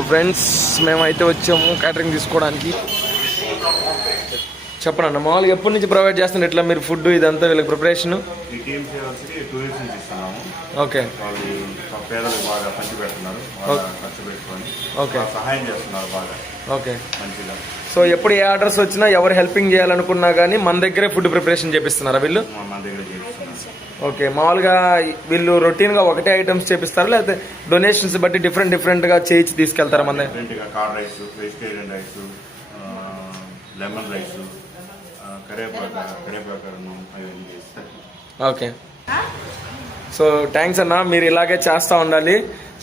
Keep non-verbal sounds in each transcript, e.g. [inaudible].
So friends మేమైతే వచ్చాము catering తీసుకోవడానికి. చెప్పండి మామూలుగా ఎప్పటి నుంచి ప్రొవైడ్ చేస్తున్నారు? ఇట్లా మీరు ఫుడ్ ఇదంతా వీళ్ళకి ప్రిపరేషన్ ఓకే. వాళ్ళు పాప పేదలకు బాగా పంచి పెడుతున్నారు బాగా ఖర్చు పెట్టుకొని. ఓకే. బాగా సహాయం చేస్తున్నారు బాగా. ఓకే. మంచిగా. సో ఎప్పుడు ఏ ఆర్డర్స్ వచ్చినా ఎవరు హెల్పింగ్ చేయాలనుకున్నా కానీ మన దగ్గరే ఫుడ్ ప్రిపరేషన్ చేపిస్తున్నారా వీళ్ళు? మన దగ్గర ఓకే మామూలుగా వీళ్ళు రొటీన్గా ఒకటే ఐటమ్స్ చేపిస్తారా? లేకపోతే డొనేషన్స్ బట్టి డిఫరెంట్ డిఫరెంట్గా చేయించి తీసుకెళ్తారా మన curd rice vegetarian rice lemon rice okay. So thanks అన్న మీరు ఇలాగే చేస్తూ ఉండాలి.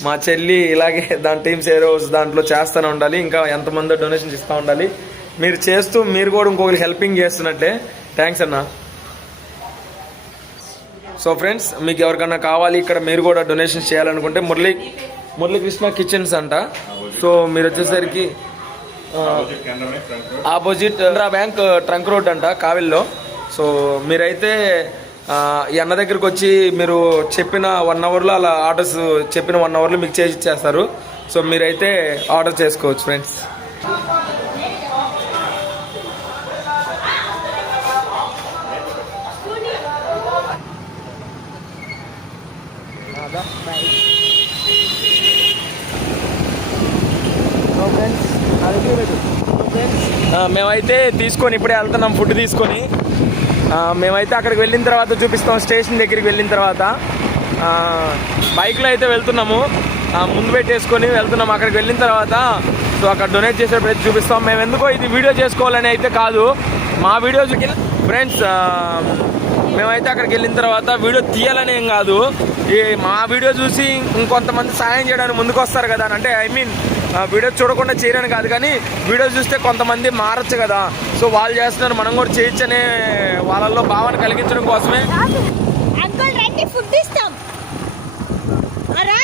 మా చెల్లి ఇలాగే [laughs] దాని టీమ్స్ ఏ రోజు దాంట్లో చేస్తూనే ఉండాలి. ఇంకా ఎంతమంది డొనేషన్స్ ఇస్తూ ఉండాలి. మీరు చేస్తూ మీరు కూడా ఇంకొకరికి హెల్పింగ్ చేస్తున్నట్లే. థ్యాంక్స్ అన్న. సో ఫ్రెండ్స్ మీకు ఎవరికన్నా కావాలి ఇక్కడ మీరు కూడా డొనేషన్ చేయాలనుకుంటే మురళీ మురళీకృష్ణ కిచెన్స్ అంట. సో మీరు వచ్చేసరికి Canara opposite Andhra bank trunk road అంట కావిల్లో. సో మీరైతే ఈ అన్న దగ్గరికి వచ్చి మీరు చెప్పిన వన్ అవర్లో అలా ఆర్డర్స్ చెప్పిన వన్ అవర్లో మీకు చేసి ఇచ్చేస్తారు. సో మీరైతే ఆర్డర్ చేసుకోవచ్చు ఫ్రెండ్స్. మేమైతే తీసుకొని ఇప్పుడే వెళ్తున్నాం ఫుడ్ తీసుకొని. మేమైతే అక్కడికి వెళ్ళిన తర్వాత చూపిస్తాం స్టేషన్ దగ్గరికి వెళ్ళిన తర్వాత. బైక్లో అయితే వెళ్తున్నాము. ముందు పెట్టేసుకొని వెళ్తున్నాం. అక్కడికి వెళ్ళిన తర్వాత సో అక్కడ డొనేట్ చేసేటప్పుడు అయితే చూపిస్తాం. మేము ఎందుకో ఇది వీడియో చేసుకోవాలని అయితే కాదు. మా వీడియోస్ ఫ్రెండ్స్ మేమైతే అక్కడికి వెళ్ళిన తర్వాత వీడియో తీయాలని ఏం కాదు. ఈ మా వీడియో చూసి ఇంకొంతమంది సాయం చేయడానికి ముందుకు వస్తారు కదా అంటే ఐ మీన్ వీడియో చూడకుండా చేయరని కాదు కానీ వీడియో చూస్తే కొంతమంది మారచ్చు కదా. సో వాళ్ళు చేస్తున్నారు మనం కూడా చేయొచ్చనే వాళ్ళల్లో భావన కలిగించడం కోసమే. అంకుల్ రండి ఫుడ్ ఇస్తాం. రా